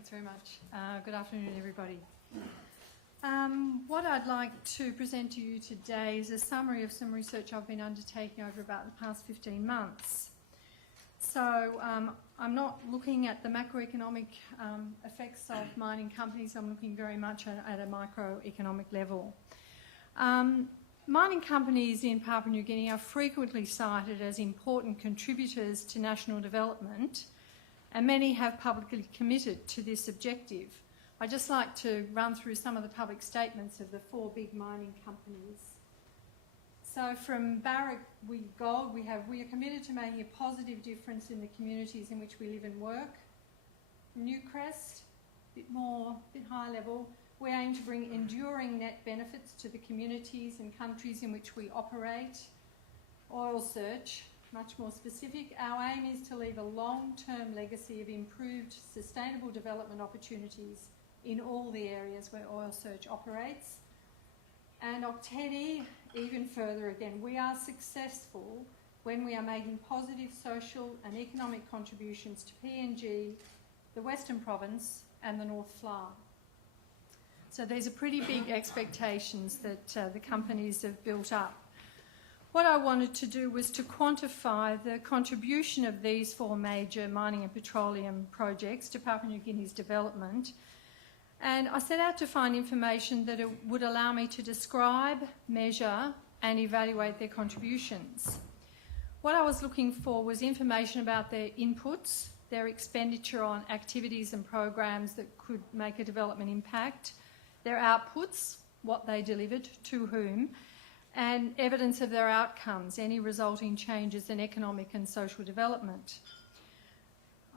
Thanks very much. Good afternoon, everybody. What I'd like to present to you today is a summary of some research I've been undertaking over about the past 15 months. So I'm not looking at the macroeconomic effects of mining companies. I'm looking very much at a microeconomic level. Mining companies in Papua New Guinea are frequently cited as important contributors to national development, and many have publicly committed to this objective. I'd just like to run through some of the public statements of the four big mining companies. So from Barrick Gold, we are committed to making a positive difference in the communities in which we live and work. From Newcrest, a bit higher level, we aim to bring enduring net benefits to the communities and countries in which we operate. Oil Search, much more specific, our aim is to leave a long-term legacy of improved sustainable development opportunities in all the areas where Oil Search operates. And Octedi, even further again, we are successful when we are making positive social and economic contributions to PNG, the Western Province and the North Fly. So these are pretty big expectations that the companies have built up. What I wanted to do was to quantify the contribution of these four major mining and petroleum projects to Papua New Guinea's development. And I set out to find information that would allow me to describe, measure and evaluate their contributions. What I was looking for was information about their inputs, their expenditure on activities and programs that could make a development impact, their outputs, what they delivered, to whom, and evidence of their outcomes, any resulting changes in economic and social development.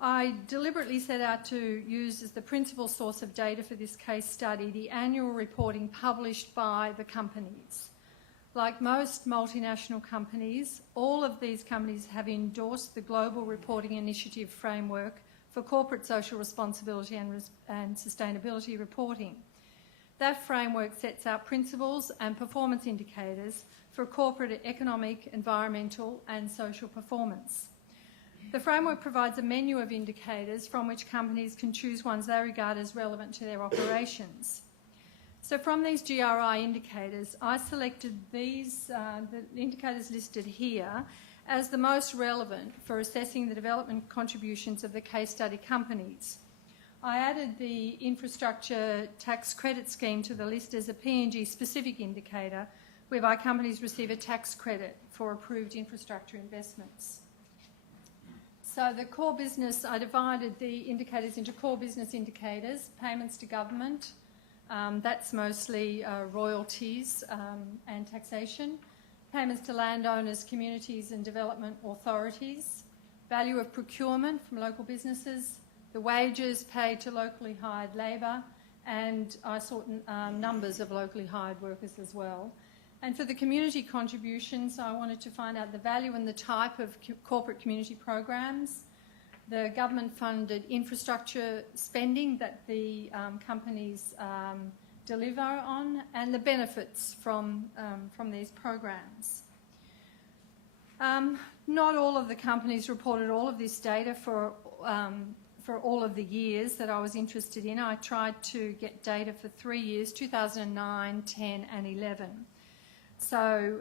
I deliberately set out to use as the principal source of data for this case study the annual reporting published by the companies. Like most multinational companies, all of these companies have endorsed the Global Reporting Initiative framework for corporate social responsibility and sustainability reporting. That framework sets out principles and performance indicators for corporate economic, environmental and social performance. The framework provides a menu of indicators from which companies can choose ones they regard as relevant to their operations. So from these GRI indicators, I selected these, the indicators listed here, as the most relevant for assessing the development contributions of the case study companies. I added the infrastructure tax credit scheme to the list as a PNG specific indicator whereby companies receive a tax credit for approved infrastructure investments. So the core business, I divided the indicators into core business indicators, payments to government, that's mostly royalties and taxation, payments to landowners, communities and development authorities, value of procurement from local businesses, the wages paid to locally hired labour, and I sought numbers of locally hired workers as well. And for the community contributions, I wanted to find out the value and the type of corporate community programs, the government-funded infrastructure spending that the companies deliver on, and the benefits from these programs. Not all of the companies reported all of this data for all of the years that I was interested in. I tried to get data for 3 years, 2009, 10 and 11. So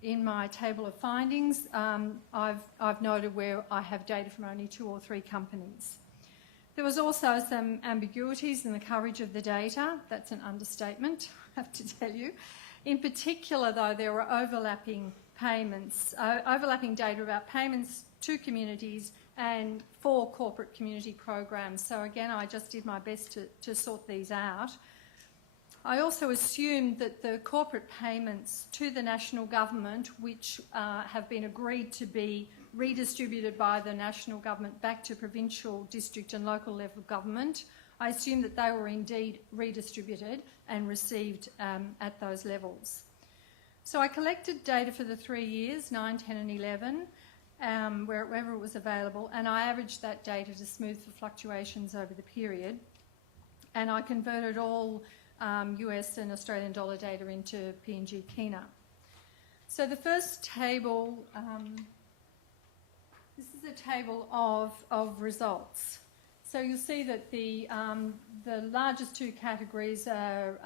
in my table of findings, I've noted where I have data from only 2 or 3 companies. There was also some ambiguities in the coverage of the data. That's an understatement, I have to tell you. In particular, though, there were overlapping data about payments to communities and for corporate community programs. So again, I just did my best to sort these out. I also assumed that the corporate payments to the national government, which have been agreed to be redistributed by the national government back to provincial, district and local level government, I assumed that they were indeed redistributed and received at those levels. So I collected data for the 3 years, 9, 10 and 11, wherever it was available, and I averaged that data to smooth the fluctuations over the period. And I converted all US and Australian dollar data into PNG Kina. So the first table, this is a table of results. So you'll see that the largest two categories are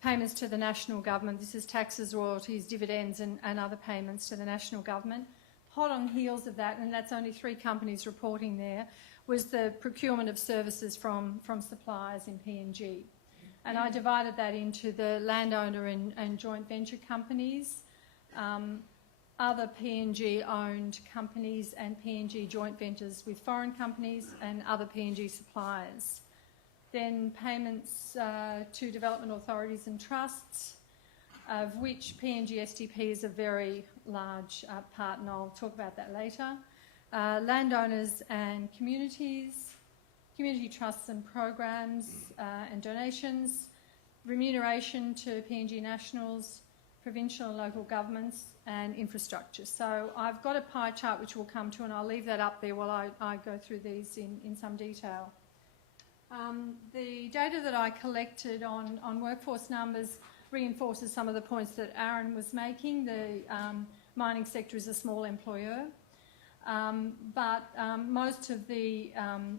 payments to the national government. This is taxes, royalties, dividends and other payments to the national government. Hot on heels of that, and that's only 3 companies reporting there, was the procurement of services from suppliers in PNG. And I divided that into the landowner and joint venture companies, other PNG-owned companies and PNG joint ventures with foreign companies and other PNG suppliers. Then payments to development authorities and trusts, of which PNG SDP is a very large part, and I'll talk about that later. Landowners and communities, community trusts and programs and donations, remuneration to PNG nationals, provincial and local governments, and infrastructure. So I've got a pie chart which we'll come to, and I'll leave that up there while I go through these in some detail. The data that I collected on workforce numbers reinforces some of the points that Aaron was making. The mining sector is a small employer, but most of the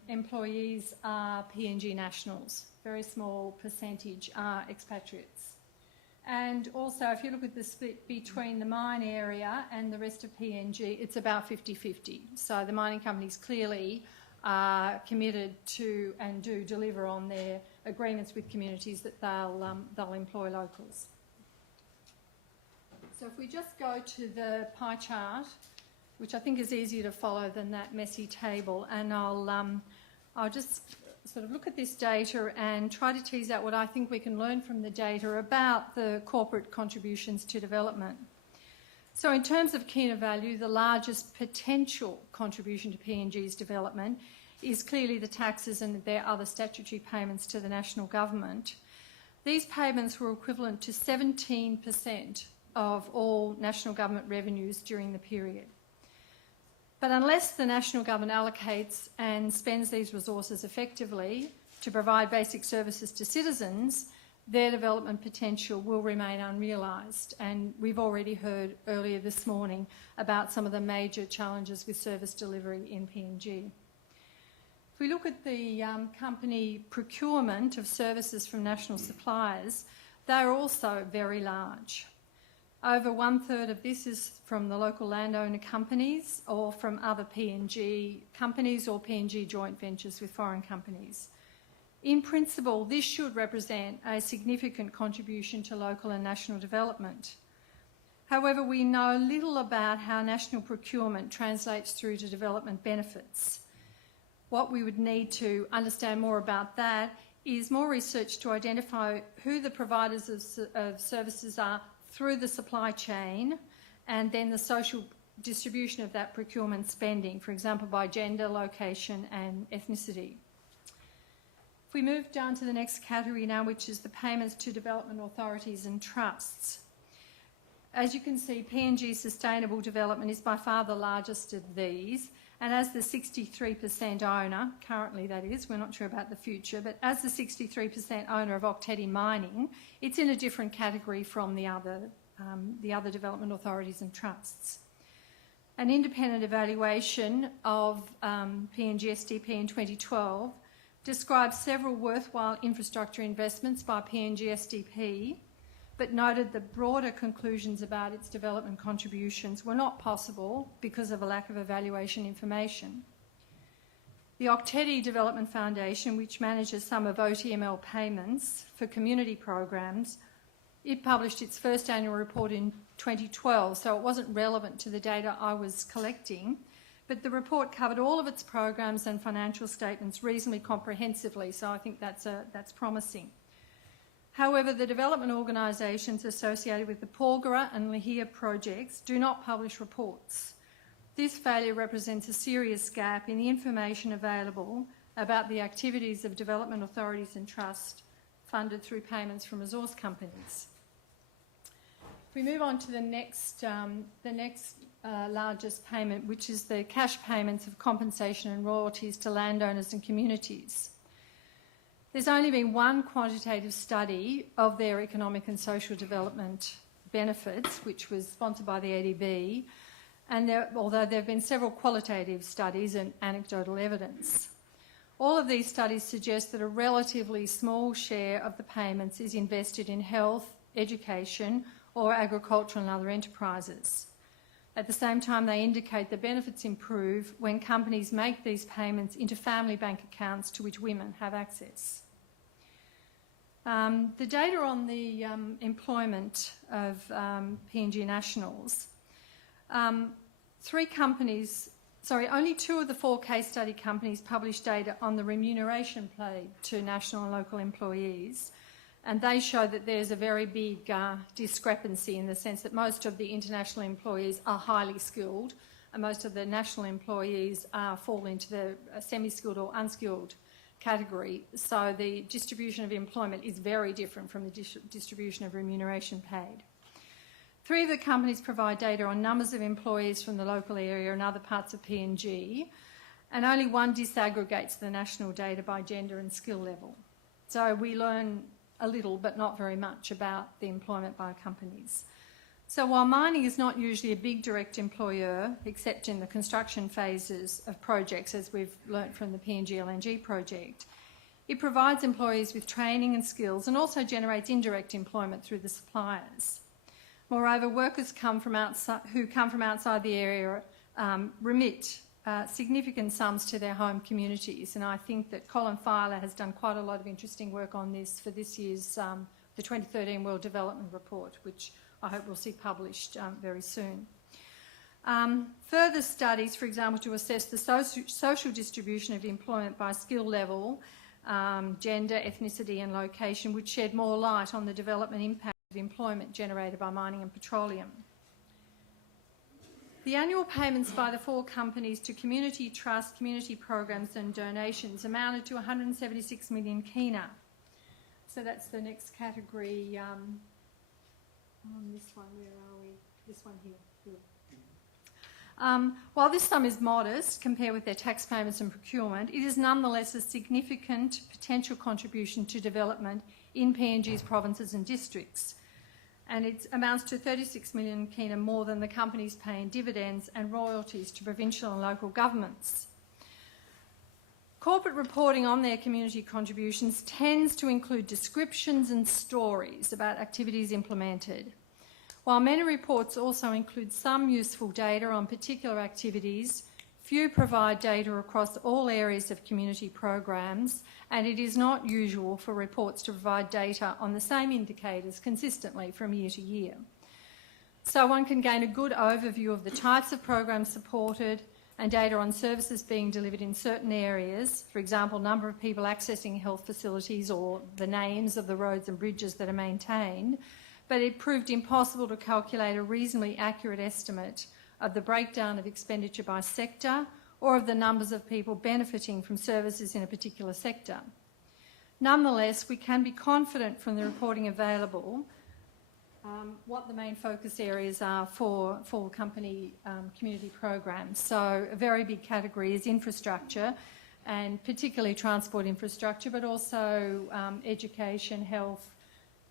employees are PNG nationals. Very small percentage are expatriates. And also, if you look at the split between the mine area and the rest of PNG, it's about 50-50. So the mining companies clearly are committed to and do deliver on their agreements with communities that they'll employ locals. So if we just go to the pie chart, which I think is easier to follow than that messy table, and I'll just sort of look at this data and try to tease out what I think we can learn from the data about the corporate contributions to development. So in terms of keener value, the largest potential contribution to PNG's development is clearly the taxes and their other statutory payments to the national government. These payments were equivalent to 17% of all national government revenues during the period. But unless the national government allocates and spends these resources effectively to provide basic services to citizens, their development potential will remain unrealised. And we've already heard earlier this morning about some of the major challenges with service delivery in PNG. If we look at the company procurement of services from national suppliers, they're also very large. Over 1/3 of this is from the local landowner companies or from other PNG companies or PNG joint ventures with foreign companies. In principle, this should represent a significant contribution to local and national development. However, we know little about how national procurement translates through to development benefits. What we would need to understand more about that is more research to identify who the providers of services are through the supply chain, and then the social distribution of that procurement spending, for example, by gender, location and ethnicity. If we move down to the next category now, which is the payments to development authorities and trusts. As you can see, PNG Sustainable Development is by far the largest of these, and as the 63% owner, currently that is, we're not sure about the future, but as the 63% owner of Octedi Mining, it's in a different category from the other development authorities and trusts. An independent evaluation of PNG SDP in 2012 described several worthwhile infrastructure investments by PNG SDP, but noted the broader conclusions about its development contributions were not possible because of a lack of evaluation information. The Octedi Development Foundation, which manages some of OTML payments for community programs, it published its first annual report in 2012, so it wasn't relevant to the data I was collecting, but the report covered all of its programs and financial statements reasonably comprehensively, so I think that's promising. However, the development organisations associated with the Porgera and Lihia projects do not publish reports. This failure represents a serious gap in the information available about the activities of development authorities and trusts funded through payments from resource companies. If we move on to the next largest payment, which is the cash payments of compensation and royalties to landowners and communities. There's only been one quantitative study of their economic and social development benefits, which was sponsored by the ADB, and although there have been several qualitative studies and anecdotal evidence. All of these studies suggest that a relatively small share of the payments is invested in health, education, or agricultural and other enterprises. At the same time, they indicate the benefits improve when companies make these payments into family bank accounts to which women have access. The data on the employment of PNG nationals, only 2 of the 4 case study companies published data on the remuneration paid to national and local employees, and they show that there's a very big discrepancy in the sense that most of the international employees are highly skilled and most of the national employees fall into the semi-skilled or unskilled category. So the distribution of employment is very different from the distribution of remuneration paid. 3 of the companies provide data on numbers of employees from the local area and other parts of PNG, and only 1 disaggregates the national data by gender and skill level. So we learn a little but not very much about the employment by companies. So while mining is not usually a big direct employer, except in the construction phases of projects, as we've learnt from the PNG LNG project, it provides employees with training and skills and also generates indirect employment through the suppliers. Moreover, workers who come from outside the area remit significant sums to their home communities, and I think that Colin Filer has done quite a lot of interesting work on this for this year's the 2013 World Development Report, which I hope we'll see published very soon. Further studies, for example, to assess the social distribution of employment by skill level, gender, ethnicity and location, would shed more light on the development impact of employment generated by mining and petroleum. The annual payments by the 4 companies to community trust, community programs and donations amounted to 176 million kina. So that's the next category. This one, where are we? This one here. Good. While this sum is modest compared with their tax payments and procurement, it is nonetheless a significant potential contribution to development in PNG's provinces and districts, and it amounts to 36 million kina more than the companies pay in dividends and royalties to provincial and local governments. Corporate reporting on their community contributions tends to include descriptions and stories about activities implemented. While many reports also include some useful data on particular activities, few provide data across all areas of community programs, and it is not usual for reports to provide data on the same indicators consistently from year to year. So one can gain a good overview of the types of programs supported and data on services being delivered in certain areas, for example, number of people accessing health facilities or the names of the roads and bridges that are maintained, but it proved impossible to calculate a reasonably accurate estimate of the breakdown of expenditure by sector or of the numbers of people benefiting from services in a particular sector. Nonetheless, we can be confident from the reporting available what the main focus areas are for company community programs. So a very big category is infrastructure, and particularly transport infrastructure, but also education, health,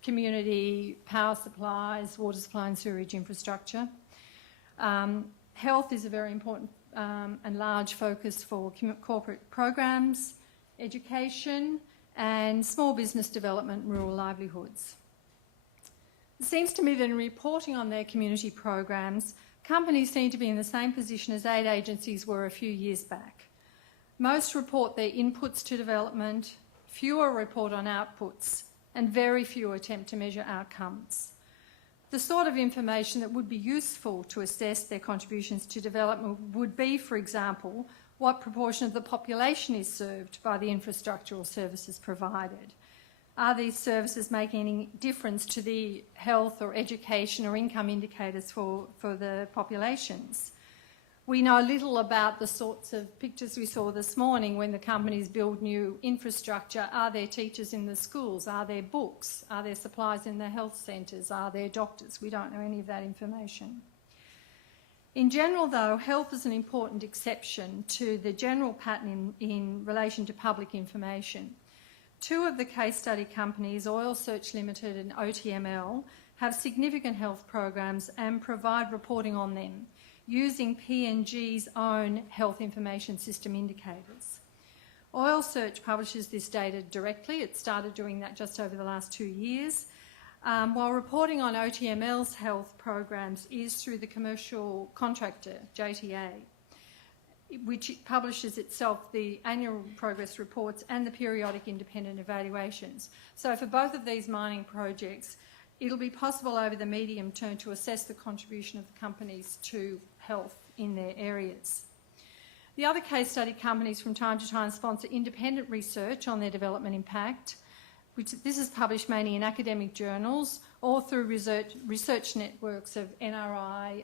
community, power supplies, water supply and sewerage infrastructure. Health is a very important and large focus for corporate programs, education and small business development and rural livelihoods. It seems to me that in reporting on their community programs, companies seem to be in the same position as aid agencies were a few years back. Most report their inputs to development, fewer report on outputs, and very few attempt to measure outcomes. The sort of information that would be useful to assess their contributions to development would be, for example, what proportion of the population is served by the infrastructural services provided. Are these services making any difference to the health or education or income indicators for the populations? We know little about the sorts of pictures we saw this morning when the companies build new infrastructure. Are there teachers in the schools? Are there books? Are there supplies in the health centres? Are there doctors? We don't know any of that information. In general, though, health is an important exception to the general pattern in relation to public information. 2 of the case study companies, Oil Search Limited and OTML, have significant health programs and provide reporting on them using PNG's own health information system indicators. Oil Search publishes this data directly. It started doing that just over the last 2 years, while reporting on OTML's health programs is through the commercial contractor, JTA, which publishes itself the annual progress reports and the periodic independent evaluations. So for both of these mining projects, it'll be possible over the medium term to assess the contribution of the companies to health in their areas. The other case study companies from time to time sponsor independent research on their development impact, which this is published mainly in academic journals or through research networks of NRI,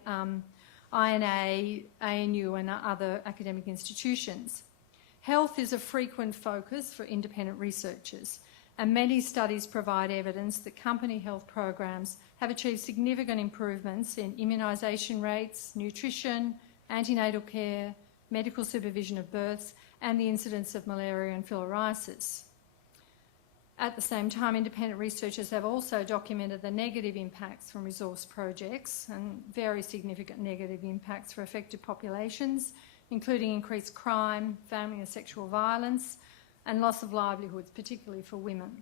INA, ANU and other academic institutions. Health is a frequent focus for independent researchers, and many studies provide evidence that company health programs have achieved significant improvements in immunisation rates, nutrition, antenatal care, medical supervision of births, and the incidence of malaria and filariasis. At the same time, independent researchers have also documented the negative impacts from resource projects and very significant negative impacts for affected populations, including increased crime, family and sexual violence, and loss of livelihoods, particularly for women.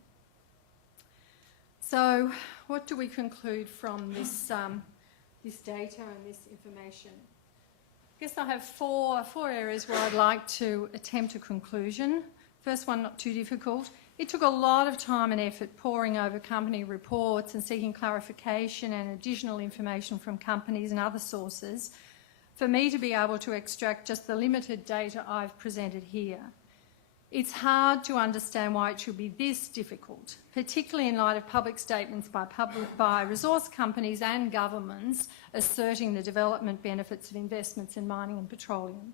So what do we conclude from this, this data and this information? I guess I have four areas where I'd like to attempt a conclusion. First one, not too difficult. It took a lot of time and effort poring over company reports and seeking clarification and additional information from companies and other sources for me to be able to extract just the limited data I've presented here. It's hard to understand why it should be this difficult, particularly in light of public statements by resource companies and governments asserting the development benefits of investments in mining and petroleum.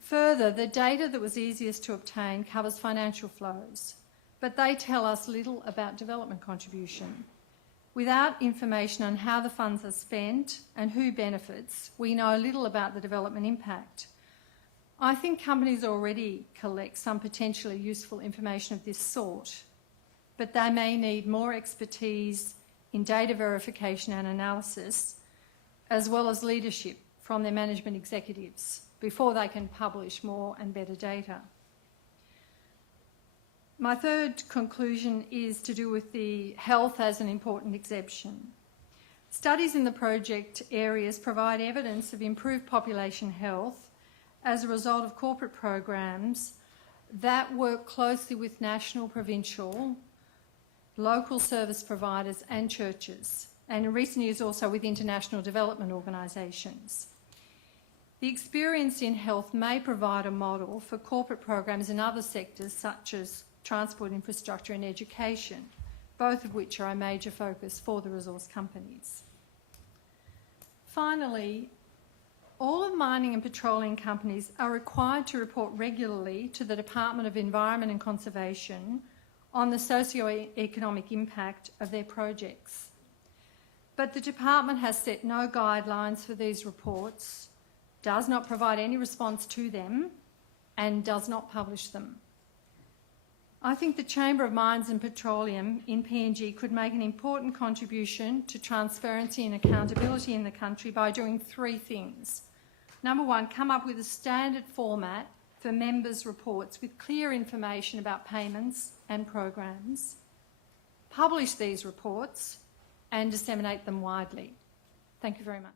Further, the data that was easiest to obtain covers financial flows, but they tell us little about development contribution. Without information on how the funds are spent and who benefits, we know little about the development impact. I think companies already collect some potentially useful information of this sort, but they may need more expertise in data verification and analysis, as well as leadership from their management executives before they can publish more and better data. My third conclusion is to do with the health as an important exception. Studies in the project areas provide evidence of improved population health as a result of corporate programs that work closely with national, provincial, local service providers and churches, and in recent years also with international development organisations. The experience in health may provide a model for corporate programs in other sectors such as transport infrastructure and education, both of which are a major focus for the resource companies. Finally, all of mining and petroleum companies are required to report regularly to the Department of Environment and Conservation on the socio-economic impact of their projects. But the department has set no guidelines for these reports, does not provide any response to them, and does not publish them. I think the Chamber of Mines and Petroleum in PNG could make an important contribution to transparency and accountability in the country by doing three things. Number one, come up with a standard format for members' reports with clear information about payments and programs, publish these reports and disseminate them widely. Thank you very much.